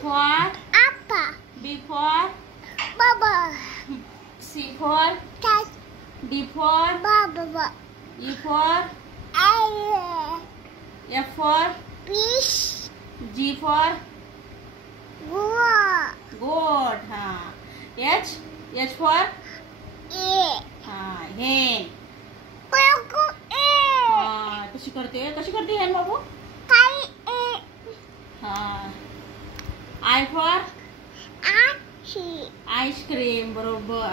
for Apple. B for Bubble. C for Cat. D for Bubble. E for Apple. F for Fish. G for Goat. goat. हाँ H for A. हाँ hen. Coco A. हाँ कशी करते hen Babu. Kai A. हाँ I for Ashi. ice cream बरोबर.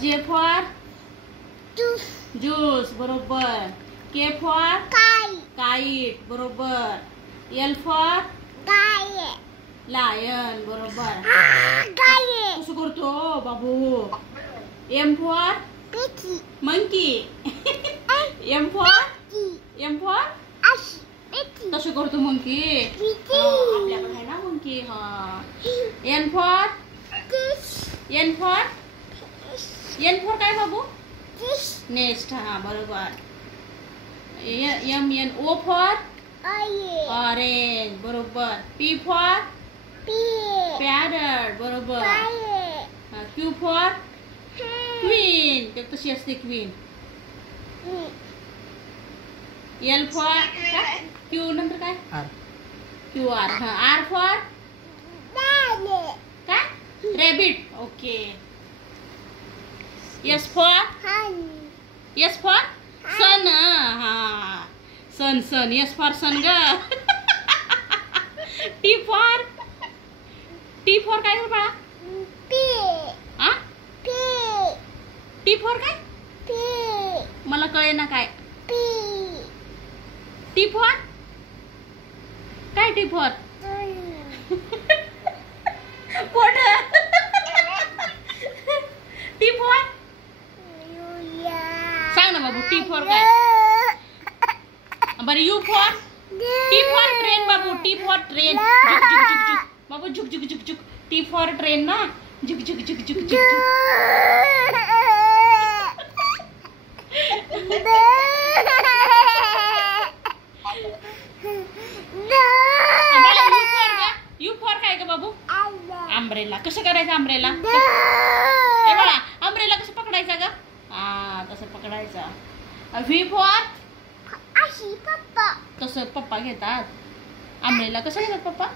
J for Juice. juice बरोबर. K for Kai. kite बरोबर. L for Guy. lion बरोबर. Guy. कसं करतो बाबू. M for Bitty. monkey. M for Ash. Bitty. कसं करतो monkey. Bitty. आपल्याकडे आहे ना monkey. हाँ N for Fish. N for काय बाबू. Fish. नेस्ट. हाँ बरोबर. M N O for Oye. Orange बरोबर. P for Pig. parrot बरोबर. Pie. Q for queen. ते कशी असते क्वीन. L for काय. Q नंतर काय. Q R. हाँ R for Daddy. काय. Rabbit. Okay. S for Honey. S for सन. हाँ सन. S for सन ग. T for काय बाळा. Pig. हा Pig. T for काय. Pig. मला कळे ना काय. Pig. T for काय. T for पोट. T for सांग ना बाबू. T for काय. बरं U for T for train Babu. T for train. झुक झुक झुक झुक बाबू. झुक झुक झुक झुक. T for ट्रेन ना. झुक झुक झुक झुक झुक. U for काय का बाबू. अम्ब्रेला. कसं करायचं अम्ब्रेला. ए बाळा अम्ब्रेला कसं पकडायचा ग. हा कसं पकडायचा. V for Ashi papa. कसं पप्पा घेतात. अम्ब्रेला कसं घेतात पप्पा.